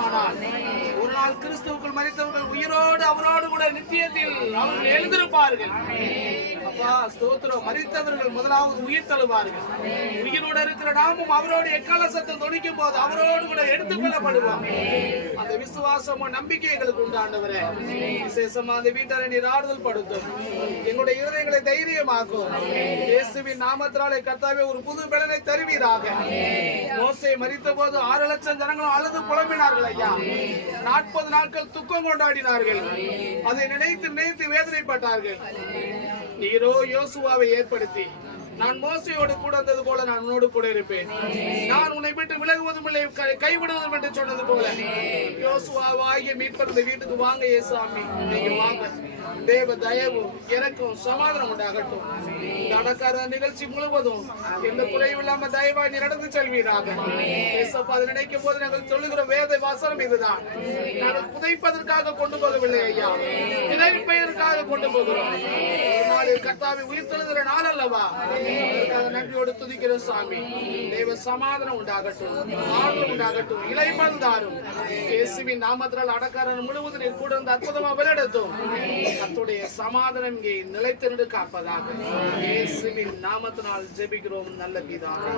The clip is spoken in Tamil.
இருக்குமானால் ஒரு நாள் கிறிஸ்துவுக்குள் மரித்தவர்கள் உயிரோடு அவரோடு கூட நித்தியத்தில் அவர்கள் எழுந்திருப்பார்கள். அப்பா ஸ்தோத்திரம். மரித்தவர்கள் முதலாவது உயிர் தழுவார்கள். உயிரோடு இருக்கிற நாமும் அவரோடு எக்கால சத்தம் தொனிக்கும் போது அவரோடு கூட எடுத்துக் கொள்ளப்படுவோம். அந்த விசுவாசமும் நம்பிக்கை எங்களுக்கு உண்டாண்டவரே, விசேஷமா அந்த வீட்டரை நீர் ஆறுதல் படுத்தும், எங்களுடைய இருதயங்களை தைரியமாக்கும். இயேசுவின் நாமத்தினாலே கர்த்தாவே ஒரு புது பலனை தருவீராக. மோசே மரித்த போது 6 லட்சம் ஜனங்களும் அழுது புலம்பினார்கள் ஐயா. 40 நாட்கள் துக்கம் கொண்டாடினார்கள். அதை நினைத்து நினைத்து வேதனைப்பட்டார்கள். நீரோ யோசுவாவை ஏற்படுத்தி, நான் மோசையோடு கூட இருந்தது போல நான் உன்னோடு கூட இருப்பேன், நான் உன்னை விட்டு விலகுவதும் இல்லை கைவிடுவதும் என்று சொன்னது போல யோசுவாவாகிய மீட்பர் இந்த வீட்டுக்கு வாங்க ஏசாமி, நீங்க வாங்க. தேவ தயவு எனக்கும் சமாதானம் உண்டாகட்டும். நடக்காத நிகழ்ச்சி முழுவதும் எந்த குறைவில்லாம தயவாய் நடந்து செல்வீராக. அதை நினைக்கும் போது நாங்கள் சொல்லுகிற வேத வாசனம் இதுதான். நாங்கள் புதைப்பதற்காக கொண்டு போகவில்லை ஐயா, பெயருக்காக கொண்டு போகிறோம். கர்த்தாவை உயிர் தெழுகிற நாள் அல்லவா, நன்றியோடு துதிக்கிற சாமி. தேவ சமாதானம் உண்டாகட்டும், ஆறுதல் உண்டாகட்டும், இளைமன் தாரும். இயேசுவின் நாமத்தினால் அடக்காரன் முழுவதும் நீர் கூட இருந்து அற்புதமா வழிநடத்தும். கர்த்தருடைய சமாதானம் இங்கே நிலைத்திருந்து காப்பதாக இயேசுவின் நாமத்தினால் ஜெபிக்கிறோம் நல்ல பிதாவே.